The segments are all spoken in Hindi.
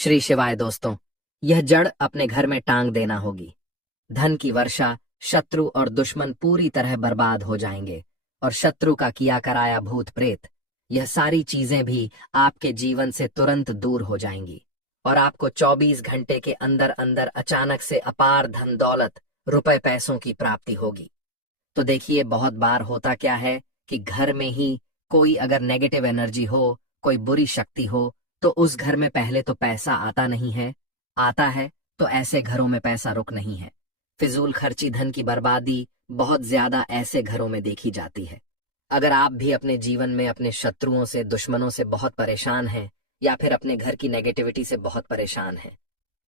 श्री शिवाय दोस्तों, यह जड़ अपने घर में टांग देना होगी। धन की वर्षा, शत्रु और दुश्मन पूरी तरह बर्बाद हो जाएंगे और शत्रु का किया कराया भूत प्रेत, यह सारी चीजें भी आपके जीवन से तुरंत दूर हो जाएंगी और आपको 24 घंटे के अंदर अंदर अचानक से अपार धन दौलत, रुपए पैसों की प्राप्ति होगी। तो देखिए, बहुत बार होता क्या है कि घर में ही कोई अगर नेगेटिव एनर्जी हो, कोई बुरी शक्ति हो, तो उस घर में पहले तो पैसा आता नहीं है, आता है तो ऐसे घरों में पैसा रुक नहीं है। फिजूल खर्ची, धन की बर्बादी बहुत ज्यादा ऐसे घरों में देखी जाती है। अगर आप भी अपने जीवन में अपने शत्रुओं से, दुश्मनों से बहुत परेशान हैं या फिर अपने घर की नेगेटिविटी से बहुत परेशान हैं,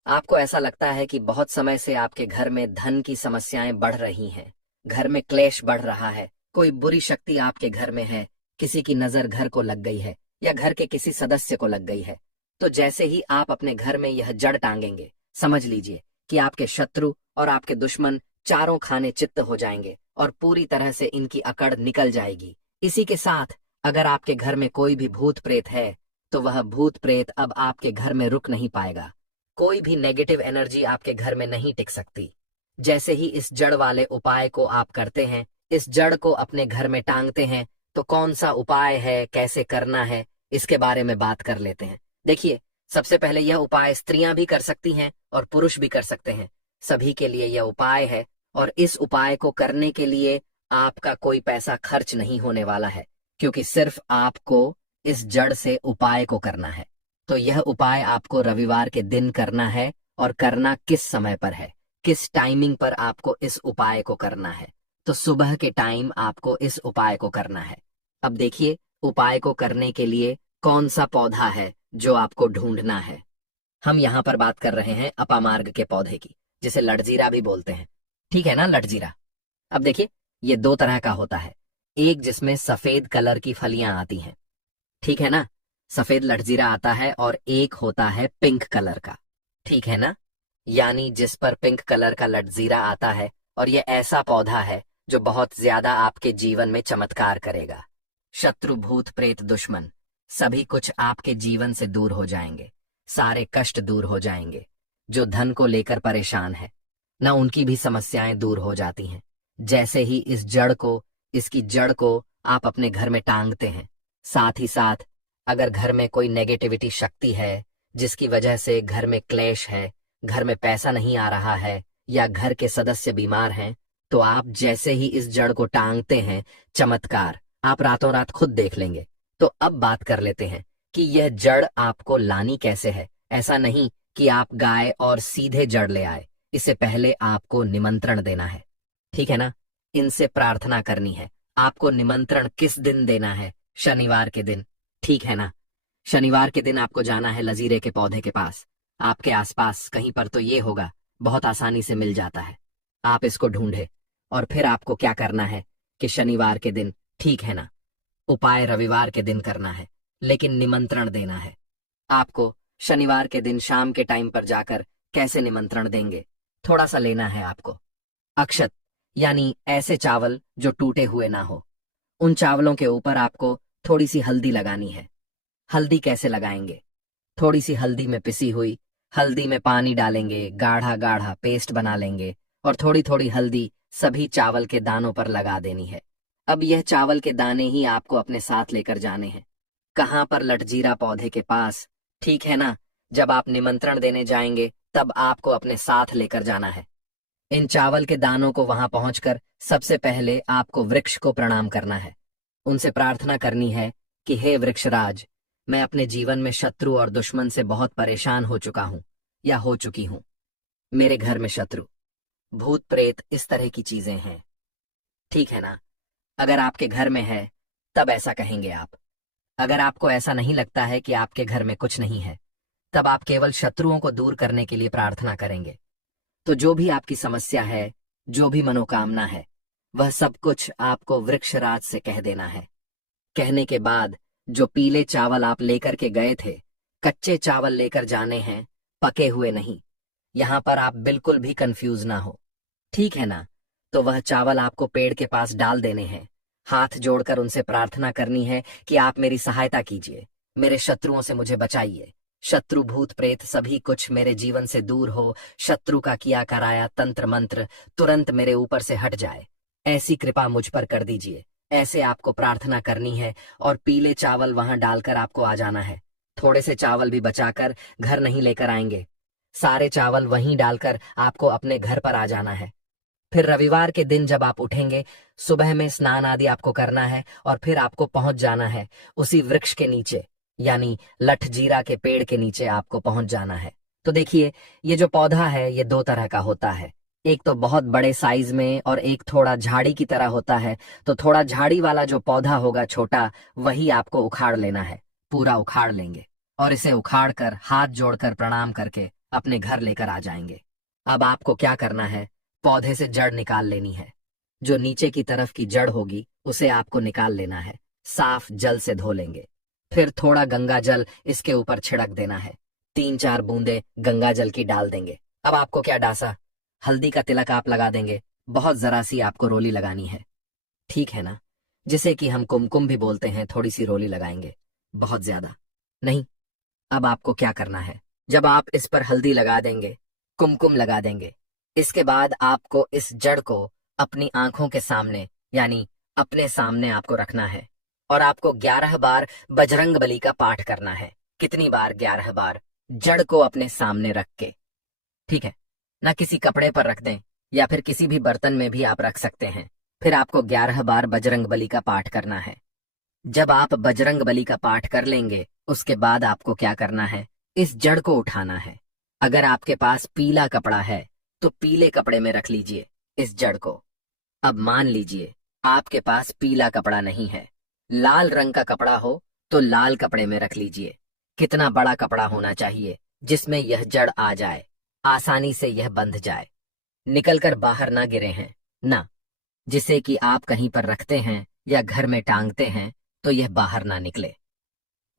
आपको ऐसा लगता है कि बहुत समय से आपके घर में धन की समस्याएं बढ़ रही हैं, घर में क्लेश बढ़ रहा है, कोई बुरी शक्ति आपके घर में है, किसी की नजर घर को लग गई है या घर के किसी सदस्य को लग गई है, तो जैसे ही आप अपने घर में यह जड़ टांगेंगे, समझ लीजिए कि आपके शत्रु और आपके दुश्मन चारों खाने चित्त हो जाएंगे और पूरी तरह से इनकी अकड़ निकल जाएगी। इसी के साथ अगर आपके घर में कोई भी भूत प्रेत है, तो वह भूत प्रेत अब आपके घर में रुक नहीं पाएगा। कोई भी नेगेटिव एनर्जी आपके घर में नहीं टिक सकती। जैसे ही इस जड़ वाले उपाय को आप करते हैं, इस जड़ को अपने घर में टांगते हैं, तो कौन सा उपाय है, कैसे करना है, इसके बारे में बात कर लेते हैं। देखिए, सबसे पहले यह उपाय स्त्रियां भी कर सकती हैं और पुरुष भी कर सकते हैं। सभी के लिए यह उपाय है और इस उपाय को करने के लिए आपका कोई पैसा खर्च नहीं होने वाला है, क्योंकि सिर्फ आपको इस जड़ से उपाय को करना है। तो यह उपाय आपको रविवार के दिन करना है और करना किस समय पर है, किस टाइमिंग पर आपको इस उपाय को करना है। तो सुबह के टाइम आपको इस उपाय को करना है। अब देखिए, उपाय को करने के लिए कौन सा पौधा है जो आपको ढूंढना है। हम यहाँ पर बात कर रहे हैं अपामार्ग के पौधे की, जिसे लटजीरा भी बोलते हैं। ठीक है ना, लटजीरा। अब देखिए, ये दो तरह का होता है। एक जिसमें सफेद कलर की फलियां आती हैं, ठीक है ना, सफेद लटजीरा आता है, और एक होता है पिंक कलर का, ठीक है ना, यानी जिस पर पिंक कलर का लटजीरा आता है, और ये ऐसा पौधा है जो बहुत ज्यादा आपके जीवन में चमत्कार करेगा। शत्रु, भूत प्रेत, दुश्मन सभी कुछ आपके जीवन से दूर हो जाएंगे, सारे कष्ट दूर हो जाएंगे। जो धन को लेकर परेशान है ना, उनकी भी समस्याएं दूर हो जाती हैं। जैसे ही इस जड़ को, इसकी जड़ को आप अपने घर में टांगते हैं, साथ ही साथ अगर घर में कोई नेगेटिविटी शक्ति है जिसकी वजह से घर में क्लेश है, घर में पैसा नहीं आ रहा है या घर के सदस्य बीमार हैं, तो आप जैसे ही इस जड़ को टांगते हैं, चमत्कार आप रातों रात खुद देख लेंगे। तो अब बात कर लेते हैं कि यह जड़ आपको लानी कैसे है। ऐसा नहीं कि आप गाय और सीधे जड़ ले आए, इससे पहले आपको निमंत्रण देना है, ठीक है ना, इनसे प्रार्थना करनी है। आपको निमंत्रण किस दिन देना है? शनिवार के दिन, ठीक है ना। शनिवार के दिन आपको जाना है लजीरे के पौधे के पास। आपके आसपास कहीं पर तो ये होगा, बहुत आसानी से मिल जाता है। आप इसको ढूंढे और फिर आपको क्या करना है कि शनिवार के दिन, ठीक है ना, उपाय रविवार के दिन करना है, लेकिन निमंत्रण देना है। आपको शनिवार के दिन शाम के टाइम पर जाकर कैसे निमंत्रण देंगे? थोड़ा सा लेना है आपको अक्षत, यानी ऐसे चावल जो टूटे हुए ना हो। उन चावलों के ऊपर आपको थोड़ी सी हल्दी लगानी है। हल्दी कैसे लगाएंगे? थोड़ी सी हल्दी में पिसी हुई, हल्दी में पानी डालेंगे, गाढ़ा गाढ़ा पेस्ट बना लेंगे और थोड़ी थोड़ी हल्दी सभी चावल के दानों पर लगा देनी है। अब यह चावल के दाने ही आपको अपने साथ लेकर जाने हैं। कहाँ पर? लटजीरा पौधे के पास, ठीक है ना। जब आप निमंत्रण देने जाएंगे तब आपको अपने साथ लेकर जाना है। इन चावल के दानों को वहां पहुंचकर सबसे पहले आपको वृक्ष को प्रणाम करना है। उनसे प्रार्थना करनी है कि हे वृक्षराज, मैं अपने जीवन में शत्रु और दुश्मन से बहुत परेशान हो चुका हूं या हो चुकी हूं। मेरे घर में शत्रु, भूत प्रेत, इस तरह की चीजें हैं, ठीक है ना। अगर आपके घर में है तब ऐसा कहेंगे आप। अगर आपको ऐसा नहीं लगता है कि आपके घर में कुछ नहीं है, तब आप केवल शत्रुओं को दूर करने के लिए प्रार्थना करेंगे। तो जो भी आपकी समस्या है, जो भी मनोकामना है, वह सब कुछ आपको वृक्षराज से कह देना है। कहने के बाद जो पीले चावल आप लेकर के गए थे, कच्चे चावल लेकर जाने हैं, पके हुए नहीं। यहां पर आप बिल्कुल भी कंफ्यूज ना हो, ठीक है ना। तो वह चावल आपको पेड़ के पास डाल देने हैं। हाथ जोड़कर उनसे प्रार्थना करनी है कि आप मेरी सहायता कीजिए, मेरे शत्रुओं से मुझे बचाइए, शत्रु भूत प्रेत सभी कुछ मेरे जीवन से दूर हो, शत्रु का किया कराया तंत्र मंत्र तुरंत मेरे ऊपर से हट जाए, ऐसी कृपा मुझ पर कर दीजिए। ऐसे आपको प्रार्थना करनी है और पीले चावल वहां डालकर आपको आ जाना है। थोड़े से चावल भी बचाकर घर नहीं लेकर आएंगे, सारे चावल वहीं डालकर आपको अपने घर पर आ जाना है। फिर रविवार के दिन जब आप उठेंगे, सुबह में स्नान आदि आपको करना है और फिर आपको पहुंच जाना है उसी वृक्ष के नीचे, यानी लठ जीरा के पेड़ के नीचे आपको पहुंच जाना है। तो देखिए, ये जो पौधा है ये दो तरह का होता है, एक तो बहुत बड़े साइज में और एक थोड़ा झाड़ी की तरह होता है। तो थोड़ा झाड़ी वाला जो पौधा होगा छोटा, वही आपको उखाड़ लेना है, पूरा उखाड़ लेंगे और इसे उखाड़ कर हाथ जोड़कर प्रणाम करके अपने घर लेकर आ जाएंगे। अब आपको क्या करना है, पौधे से जड़ निकाल लेनी है। जो नीचे की तरफ की जड़ होगी उसे आपको निकाल लेना है, साफ जल से धो लेंगे। फिर थोड़ा गंगा जल इसके ऊपर छिड़क देना है, 3-4 बूंदे गंगा जल की डाल देंगे। अब आपको क्या डासा, हल्दी का तिलक आप लगा देंगे, बहुत जरा सी आपको रोली लगानी है, ठीक है ना, जिसे कि हम कुमकुम भी बोलते हैं। थोड़ी सी रोली लगाएंगे, बहुत ज्यादा नहीं। अब आपको क्या करना है, जब आप इस पर हल्दी लगा देंगे, कुमकुम लगा देंगे, इसके बाद आपको इस जड़ को अपनी आंखों के सामने, यानी अपने सामने आपको रखना है और आपको 11 बार बजरंग बली का पाठ करना है। कितनी बार? 11 बार, जड़ को अपने सामने रख के, ठीक है ना। किसी कपड़े पर रख दें या फिर किसी भी बर्तन में भी आप रख सकते हैं। फिर आपको 11 बार बजरंग बली का पाठ करना है। जब आप बजरंग बली का पाठ कर लेंगे, उसके बाद आपको क्या करना है, इस जड़ को उठाना है। अगर आपके पास पीला कपड़ा है तो पीले कपड़े में रख लीजिए इस जड़ को। अब मान लीजिए आपके पास पीला कपड़ा नहीं है, लाल रंग का कपड़ा हो तो लाल कपड़े में रख लीजिए। कितना बड़ा कपड़ा होना चाहिए जिसमें यह जड़ आ जाए, आसानी से यह बंध जाए, निकलकर बाहर ना गिरे हैं ना, जिसे कि आप कहीं पर रखते हैं या घर में टांगते हैं तो यह बाहर ना निकले।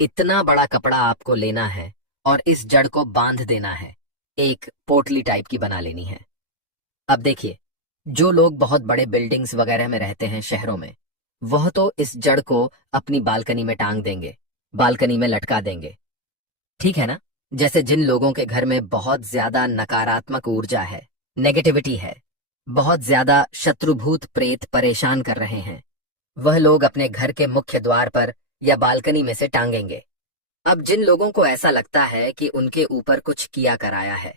इतना बड़ा कपड़ा आपको लेना है और इस जड़ को बांध देना है, एक पोटली टाइप की बना लेनी है। अब देखिए, जो लोग बहुत बड़े बिल्डिंग्स वगैरह में रहते हैं शहरों में, वह तो इस जड़ को अपनी बालकनी में टांग देंगे, बालकनी में लटका देंगे, ठीक है ना। जैसे जिन लोगों के घर में बहुत ज्यादा नकारात्मक ऊर्जा है, नेगेटिविटी है, बहुत ज्यादा शत्रुभूत प्रेत परेशान कर रहे हैं, वह लोग अपने घर के मुख्य द्वार पर या बालकनी में से टांगेंगे। अब जिन लोगों को ऐसा लगता है कि उनके ऊपर कुछ किया कराया है,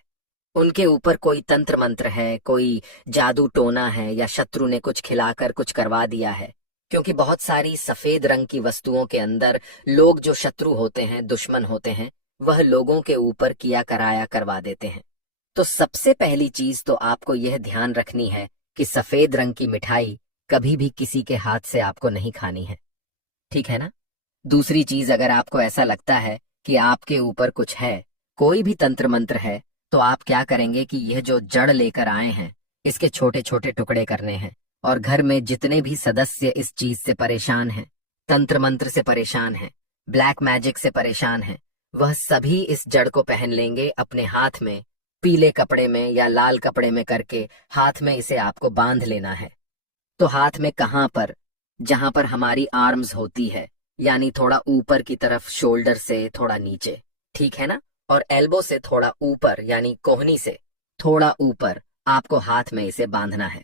उनके ऊपर कोई तंत्र मंत्र है, कोई जादू टोना है या शत्रु ने कुछ खिलाकर कुछ करवा दिया है, क्योंकि बहुत सारी सफेद रंग की वस्तुओं के अंदर लोग जो शत्रु होते हैं, दुश्मन होते हैं, वह लोगों के ऊपर किया कराया करवा देते हैं। तो सबसे पहली चीज तो आपको यह ध्यान रखनी है कि सफेद रंग की मिठाई कभी भी किसी के हाथ से आपको नहीं खानी है, ठीक है ना। दूसरी चीज, अगर आपको ऐसा लगता है कि आपके ऊपर कुछ है, कोई भी तंत्र मंत्र है, तो आप क्या करेंगे कि यह जो जड़ लेकर आए हैं, इसके छोटे छोटे टुकड़े करने हैं और घर में जितने भी सदस्य इस चीज से परेशान हैं, तंत्र मंत्र से परेशान हैं, ब्लैक मैजिक से परेशान हैं, वह सभी इस जड़ को पहन लेंगे अपने हाथ में, पीले कपड़े में या लाल कपड़े में करके हाथ में इसे आपको बांध लेना है। तो हाथ में कहाँ पर? जहां पर हमारी आर्म्स होती है, यानी थोड़ा ऊपर की तरफ, शोल्डर से थोड़ा नीचे, ठीक है ना, और एल्बो से थोड़ा ऊपर, यानी कोहनी से थोड़ा ऊपर आपको हाथ में इसे बांधना है।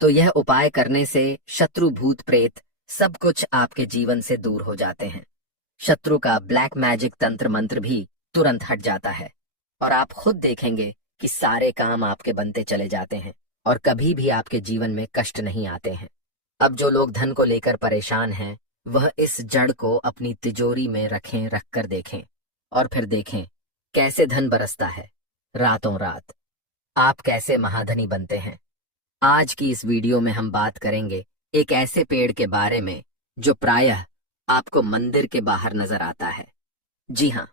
तो यह उपाय करने से शत्रु भूत प्रेत सब कुछ आपके जीवन से दूर हो जाते हैं। शत्रु का ब्लैक मैजिक तंत्र मंत्र भी तुरंत हट जाता है और आप खुद देखेंगे कि सारे काम आपके बनते चले जाते हैं और कभी भी आपके जीवन में कष्ट नहीं आते हैं। अब जो लोग धन को लेकर परेशान हैं, वह इस जड़ को अपनी तिजोरी में रखें, रखकर देखें और फिर देखें कैसे धन बरसता है रातों रात, आप कैसे महाधनी बनते हैं। आज की इस वीडियो में हम बात करेंगे एक ऐसे पेड़ के बारे में जो प्रायः आपको मंदिर के बाहर नजर आता है। जी हाँ,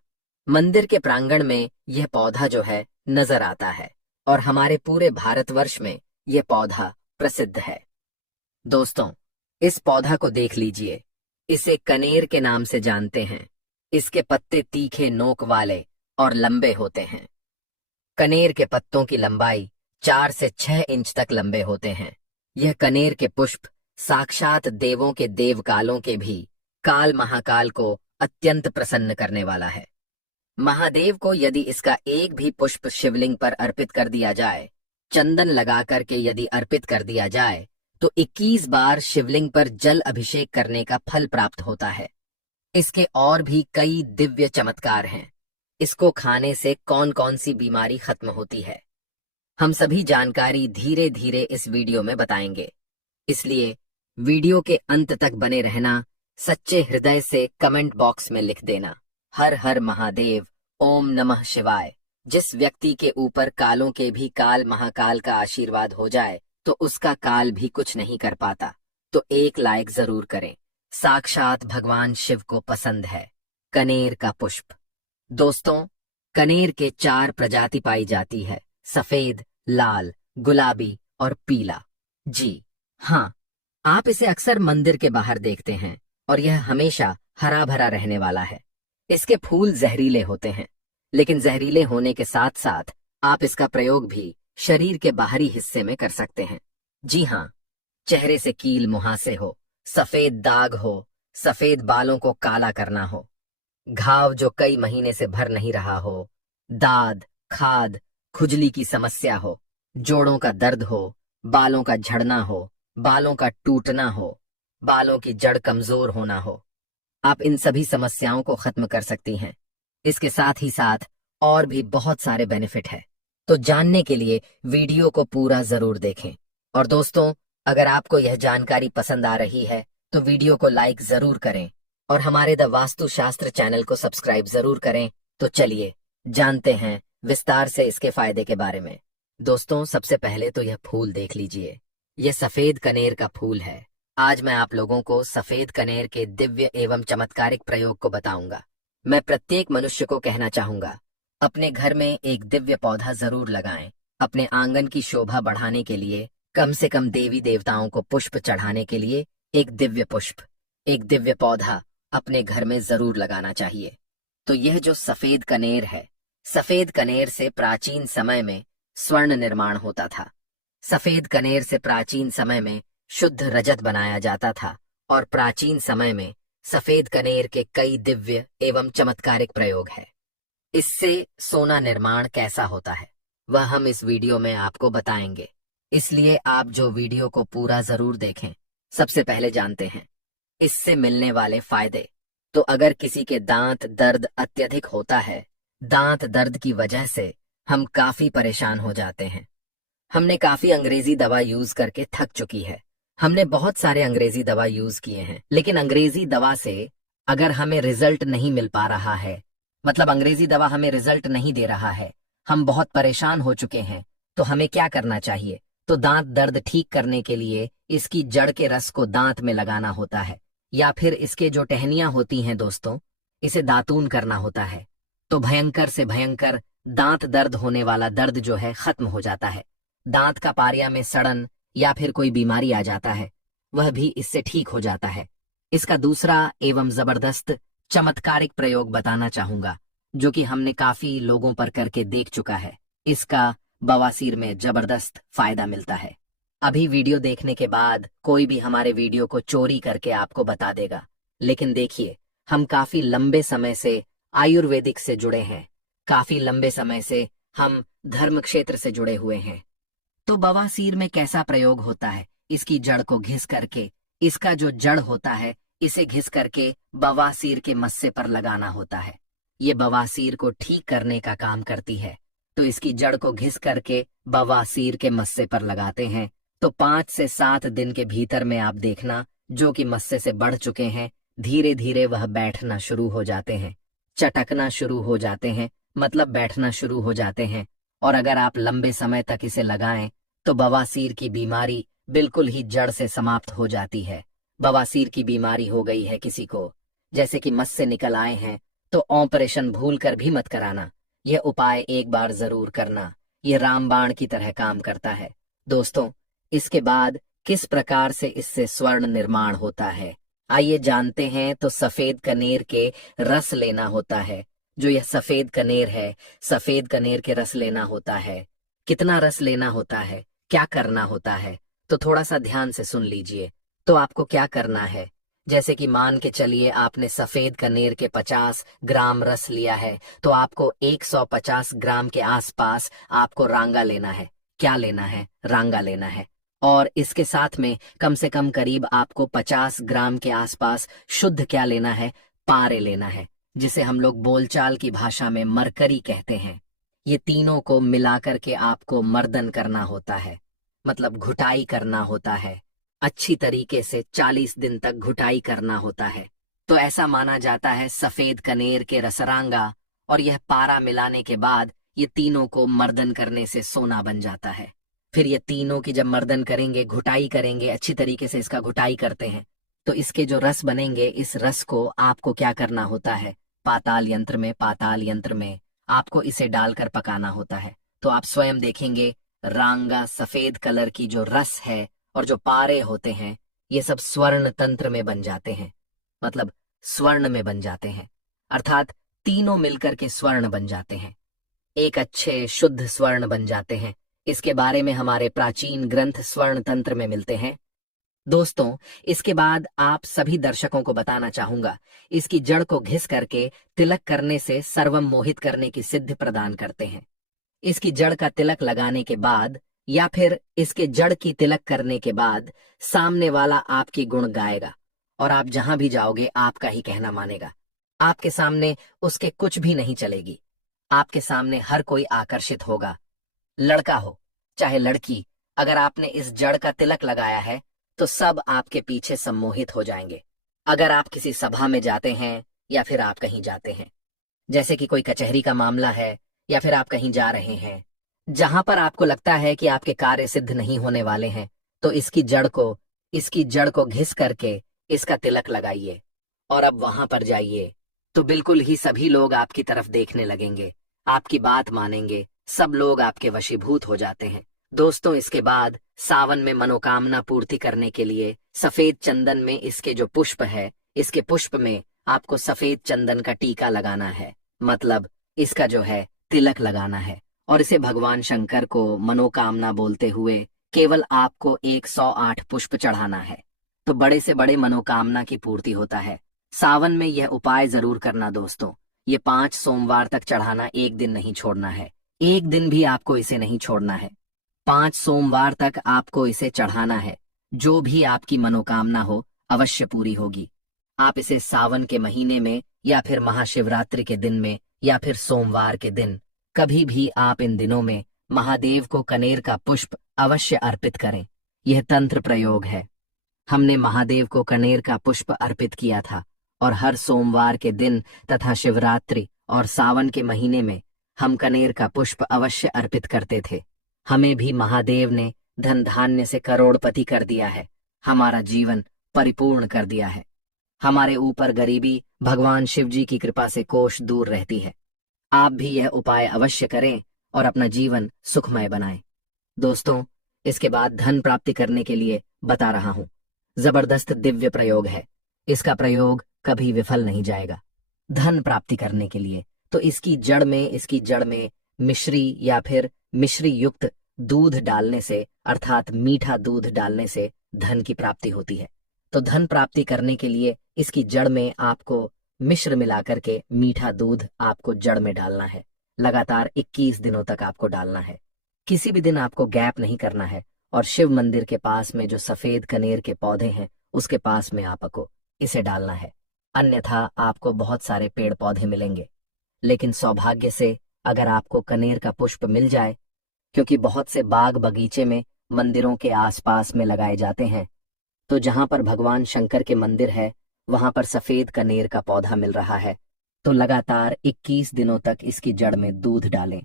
मंदिर के प्रांगण में यह पौधा जो है नजर आता है और हमारे पूरे भारतवर्ष में यह पौधा प्रसिद्ध है। दोस्तों, इस पौधा को देख लीजिए, इसे कनेर के नाम से जानते हैं। इसके पत्ते तीखे नोक वाले और लंबे होते हैं। कनेर के पत्तों की लंबाई 4 से 6 इंच तक लंबे होते हैं। यह कनेर के पुष्प साक्षात देवों के देवकालों के भी काल महाकाल को अत्यंत प्रसन्न करने वाला है। महादेव को यदि इसका एक भी पुष्प शिवलिंग पर अर्पित कर दिया जाए, चंदन लगा करके यदि अर्पित कर दिया जाए, तो 21 बार शिवलिंग पर जल अभिषेक करने का फल प्राप्त होता है। इसके और भी कई दिव्य चमत्कार हैं। इसको खाने से कौन कौन सी बीमारी खत्म होती है, हम सभी जानकारी धीरे धीरे इस वीडियो में बताएंगे। इसलिए वीडियो के अंत तक बने रहना, सच्चे हृदय से कमेंट बॉक्स में लिख देना, हर हर महादेव, ओम नमः शिवाय। जिस व्यक्ति के ऊपर कालों के भी काल महाकाल का आशीर्वाद हो जाए तो उसका काल भी कुछ नहीं कर पाता। तो एक लाइक जरूर करें। साक्षात भगवान शिव को पसंद है कनेर का पुष्प। दोस्तों, कनेर के 4 प्रजाति पाई जाती है, सफेद, लाल, गुलाबी और पीला। जी हाँ, आप इसे अक्सर मंदिर के बाहर देखते हैं और यह हमेशा हरा भरा रहने वाला है। इसके फूल जहरीले होते हैं, लेकिन जहरीले होने के साथ साथ आप इसका प्रयोग भी शरीर के बाहरी हिस्से में कर सकते हैं। जी हाँ, चेहरे से कील मुहासे हो, सफेद दाग हो, सफेद बालों को काला करना हो, घाव जो कई महीने से भर नहीं रहा हो, दाद, खाद, खुजली की समस्या हो, जोड़ों का दर्द हो, बालों का झड़ना हो, बालों का टूटना हो, बालों की जड़ कमजोर होना हो, आप इन सभी समस्याओं को खत्म कर सकती हैं। इसके साथ ही साथ और भी बहुत सारे बेनिफिट है। तो जानने के लिए वीडियो को पूरा जरूर देखें। और दोस्तों, अगर आपको यह जानकारी पसंद आ रही है तो वीडियो को लाइक जरूर करें और हमारे द वास्तु शास्त्र चैनल को सब्सक्राइब जरूर करें। तो चलिए जानते हैं विस्तार से इसके फायदे के बारे में। दोस्तों, सबसे पहले तो यह फूल देख लीजिए। यह सफेद कनेर का फूल है। आज मैं आप लोगों को सफेद कनेर के दिव्य एवं चमत्कारिक प्रयोग को बताऊंगा। मैं प्रत्येक मनुष्य को कहना चाहूंगा, अपने घर में एक दिव्य पौधा जरूर लगाएं। अपने आंगन की शोभा बढ़ाने के लिए, कम से कम देवी देवताओं को पुष्प चढ़ाने के लिए एक दिव्य पुष्प, एक दिव्य पौधा अपने घर में जरूर लगाना चाहिए। तो यह जो सफेद कनेर है, सफेद कनेर से प्राचीन समय में स्वर्ण निर्माण होता था। सफेद कनेर से प्राचीन समय में शुद्ध रजत बनाया जाता था और प्राचीन समय में सफेद कनेर के कई दिव्य एवं चमत्कारिक प्रयोग है। इससे सोना निर्माण कैसा होता है वह हम इस वीडियो में आपको बताएंगे, इसलिए आप जो वीडियो को पूरा जरूर देखें। सबसे पहले जानते हैं इससे मिलने वाले फायदे। तो अगर किसी के दांत दर्द अत्यधिक होता है, दांत दर्द की वजह से हम काफी परेशान हो जाते हैं। हमने काफी अंग्रेजी दवा यूज करके थक चुकी है। हमने बहुत सारे अंग्रेजी दवा यूज किए हैं, लेकिन अंग्रेजी दवा से अगर हमें रिजल्ट नहीं मिल पा रहा है, मतलब अंग्रेजी दवा हमें रिजल्ट नहीं दे रहा है, हम बहुत परेशान हो चुके हैं, तो हमें क्या करना चाहिए? तो दांत दर्द ठीक करने के लिए इसकी जड़ के रस को दांत में लगाना होता है, या फिर इसके जो टहनियां होती हैं दोस्तों, इसे दातून करना होता है। तो भयंकर से भयंकर दांत दर्द होने वाला दर्द जो है खत्म हो जाता है। दांत का पारिया में सड़न या फिर कोई बीमारी आ जाता है, वह भी इससे ठीक हो जाता है। इसका दूसरा एवं जबरदस्त चमत्कारिक प्रयोग बताना चाहूंगा, जो कि हमने काफी लोगों पर करके देख चुका है। इसका बवासीर में जबरदस्त फायदा मिलता है। अभी वीडियो देखने के बाद कोई भी हमारे वीडियो को चोरी करके आपको बता देगा, लेकिन देखिए, हम काफी लंबे समय से आयुर्वेदिक से जुड़े हैं, काफी लंबे समय से हम धर्म क्षेत्र से जुड़े हुए हैं। तो बवासीर में कैसा प्रयोग होता है? इसकी जड़ को घिस करके, इसका जो जड़ होता है इसे घिस करके बवासीर के मस्से पर लगाना होता है। ये बवासीर को ठीक करने का काम करती है। तो इसकी जड़ को घिस करके बवासीर के मस्से पर लगाते हैं, तो 5 से 7 दिन के भीतर में आप देखना, जो कि मस्से से बढ़ चुके हैं, धीरे धीरे वह बैठना शुरू हो जाते हैं, चटकना शुरू हो जाते हैं, मतलब बैठना शुरू हो जाते हैं। और अगर आप लंबे समय तक इसे लगाएं तो बवासीर की बीमारी बिल्कुल ही जड़ से समाप्त हो जाती है। बवासीर की बीमारी हो गई है किसी को, जैसे कि मस्से निकल आए हैं, तो ऑपरेशन भूल कर भी मत कराना। यह उपाय एक बार जरूर करना, यह रामबाण की तरह काम करता है। दोस्तों, इसके बाद किस प्रकार से इससे स्वर्ण निर्माण होता है, आइए जानते हैं। तो सफेद कनेर के रस लेना होता है। जो यह सफेद कनेर है, सफेद कनेर के रस लेना होता है। कितना रस लेना होता है, क्या करना होता है, तो थोड़ा सा ध्यान से सुन लीजिए। तो आपको क्या करना है, जैसे कि मान के चलिए आपने सफेद कनेर के 50 ग्राम रस लिया है, तो आपको 150 ग्राम के आसपास आपको रांगा लेना है। क्या लेना है? रांगा लेना है। और इसके साथ में कम से कम करीब आपको 50 ग्राम के आसपास शुद्ध क्या लेना है? पारे लेना है, जिसे हम लोग बोलचाल की भाषा में मरकरी कहते हैं। ये तीनों को मिलाकर के आपको मर्दन करना होता है, मतलब घुटाई करना होता है। अच्छी तरीके से 40 दिन तक घुटाई करना होता है। तो ऐसा माना जाता है सफेद कनेर के रसरांगा और यह पारा मिलाने के बाद ये तीनों को मर्दन करने से सोना बन जाता है। फिर ये तीनों की जब मर्दन करेंगे, घुटाई करेंगे, अच्छी तरीके से इसका घुटाई करते हैं, तो इसके जो रस बनेंगे, इस रस को आपको क्या करना होता है? पाताल यंत्र में आपको इसे डालकर पकाना होता है। तो आप स्वयं देखेंगे रांगा सफेद कलर की जो रस है और जो पारे होते हैं, ये सब स्वर्ण तंत्र में बन जाते हैं, मतलब स्वर्ण में बन जाते हैं, अर्थात तीनों मिलकर के स्वर्ण बन जाते हैं, एक अच्छे शुद्ध स्वर्ण बन जाते हैं। इसके बारे में हमारे प्राचीन ग्रंथ स्वर्ण तंत्र में मिलते हैं। दोस्तों, इसके बाद आप सभी दर्शकों को बताना चाहूंगा, इसकी जड़ को घिस करके तिलक करने से सर्वम मोहित करने की सिद्धि प्रदान करते हैं। इसकी जड़ का तिलक लगाने के बाद या फिर इसके जड़ की तिलक करने के बाद सामने वाला आपकी गुण गाएगा और आप जहां भी जाओगे आपका ही कहना मानेगा। आपके सामने उसके कुछ भी नहीं चलेगी। आपके सामने हर कोई आकर्षित होगा, लड़का हो चाहे लड़की। अगर आपने इस जड़ का तिलक लगाया है तो सब आपके पीछे सम्मोहित हो जाएंगे। अगर आप किसी सभा में जाते हैं या फिर आप कहीं जाते हैं, जैसे कि कोई कचहरी का मामला है या फिर आप कहीं जा रहे हैं जहां पर आपको लगता है कि आपके कार्य सिद्ध नहीं होने वाले हैं, तो इसकी जड़ को घिस करके इसका तिलक लगाइए और अब वहां पर जाइए, तो बिल्कुल ही सभी लोग आपकी तरफ देखने लगेंगे, आपकी बात मानेंगे, सब लोग आपके वशीभूत हो जाते हैं। दोस्तों, इसके बाद सावन में मनोकामना पूर्ति करने के लिए सफेद चंदन में इसके जो पुष्प है, इसके पुष्प में आपको सफेद चंदन का टीका लगाना है, मतलब इसका जो है तिलक लगाना है, और इसे भगवान शंकर को मनोकामना बोलते हुए केवल आपको 108 पुष्प चढ़ाना है, तो बड़े से बड़े मनोकामना की पूर्ति होता है। सावन में यह उपाय जरूर करना दोस्तों। ये 5 सोमवार तक चढ़ाना, एक दिन नहीं छोड़ना है, एक दिन भी आपको इसे नहीं छोड़ना है। 5 सोमवार तक आपको इसे चढ़ाना है। जो भी आपकी मनोकामना हो अवश्य पूरी होगी। आप इसे सावन के महीने में या फिर महाशिवरात्रि के दिन में या फिर सोमवार के दिन, कभी भी आप इन दिनों में महादेव को कनेर का पुष्प अवश्य अर्पित करें। यह तंत्र प्रयोग है। हमने महादेव को कनेर का पुष्प अर्पित किया था और हर सोमवार के दिन तथा शिवरात्रि और सावन के महीने में हम कनेर का पुष्प अवश्य अर्पित करते थे। हमें भी महादेव ने धन धान्य से करोड़पति कर दिया है, हमारा जीवन परिपूर्ण कर दिया है। हमारे ऊपर गरीबी भगवान शिव जी की कृपा से कोष दूर रहती है। आप भी यह उपाय अवश्य करें और अपना जीवन सुखमय बनाएं। दोस्तों, इसके बाद धन प्राप्ति करने के लिए बता रहा हूं, जबरदस्त दिव्य प्रयोग है। इसका प्रयोग कभी विफल नहीं जाएगा। धन प्राप्ति करने के लिए तो इसकी जड़ में मिश्री या फिर मिश्री युक्त दूध डालने से, अर्थात मीठा दूध डालने से धन की प्राप्ति होती है। तो धन प्राप्ति करने के लिए इसकी जड़ में आपको मिश्र मिलाकर के मीठा दूध आपको जड़ में डालना है। लगातार 21 दिनों तक आपको डालना है। किसी भी दिन आपको गैप नहीं करना है। और शिव मंदिर के पास में जो सफेद कनेर के पौधे हैं उसके पास में आपको इसे डालना है। अन्यथा आपको बहुत सारे पेड़ पौधे मिलेंगे, लेकिन सौभाग्य से अगर आपको कनेर का पुष्प मिल जाए, क्योंकि बहुत से बाग बगीचे में मंदिरों के आसपास में लगाए जाते हैं, तो जहां पर भगवान शंकर के मंदिर है वहां पर सफेद कनेर का पौधा मिल रहा है, तो लगातार 21 दिनों तक इसकी जड़ में दूध डालें।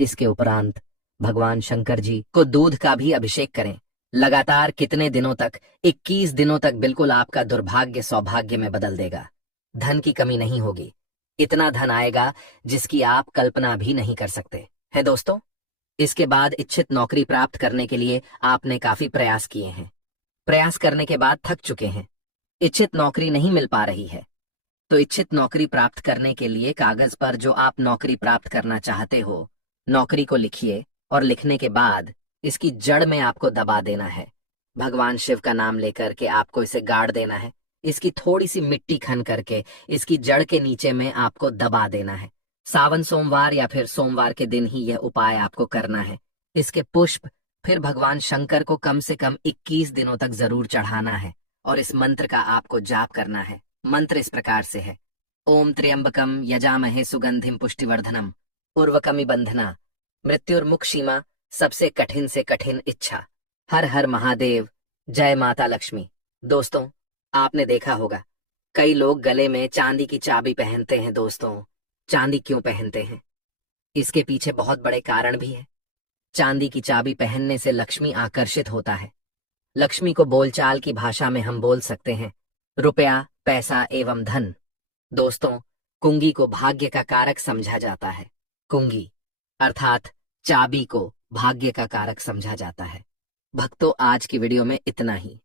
इसके उपरांत भगवान शंकर जी को दूध का भी अभिषेक करें। लगातार कितने दिनों तक? 21 दिनों तक बिल्कुल आपका दुर्भाग्य सौभाग्य में बदल देगा। धन की कमी नहीं होगी। इतना धन आएगा जिसकी आप कल्पना भी नहीं कर सकते हैं दोस्तों। इसके बाद इच्छित नौकरी प्राप्त करने के लिए आपने काफी प्रयास किए हैं। प्रयास करने के बाद थक चुके हैं, इच्छित नौकरी नहीं मिल पा रही है, तो इच्छित नौकरी प्राप्त करने के लिए कागज पर जो आप नौकरी प्राप्त करना चाहते हो, नौकरी को लिखिए और लिखने के बाद इसकी जड़ में आपको दबा देना है। भगवान शिव का नाम लेकर के आपको इसे गाड़ देना है। इसकी थोड़ी सी मिट्टी खन करके इसकी जड़ के नीचे में आपको दबा देना है। सावन सोमवार या फिर सोमवार के दिन ही यह उपाय आपको करना है। इसके पुष्प फिर भगवान शंकर को कम से कम 21 दिनों तक जरूर चढ़ाना है और इस मंत्र का आपको जाप करना है। मंत्र इस प्रकार से है। ओम त्र्यंबकम यजामहे सुगंधिम पुष्टिवर्धनम उर्वकमि बंधना मृत्युर्मुक्षीमा सबसे कठिन से कठिन इच्छा। हर हर महादेव, जय माता लक्ष्मी। दोस्तों, आपने देखा होगा कई लोग गले में चांदी की चाबी पहनते हैं। दोस्तों, चांदी क्यों पहनते हैं? इसके पीछे बहुत बड़े कारण भी है। चांदी की चाबी पहनने से लक्ष्मी आकर्षित होता है। लक्ष्मी को बोलचाल की भाषा में हम बोल सकते हैं रुपया, पैसा एवं धन। दोस्तों, कुंगी को भाग्य का कारक समझा जाता है। कुंगी अर्थात चाबी को भाग्य का कारक समझा जाता है। भक्तों, आज की वीडियो में इतना ही।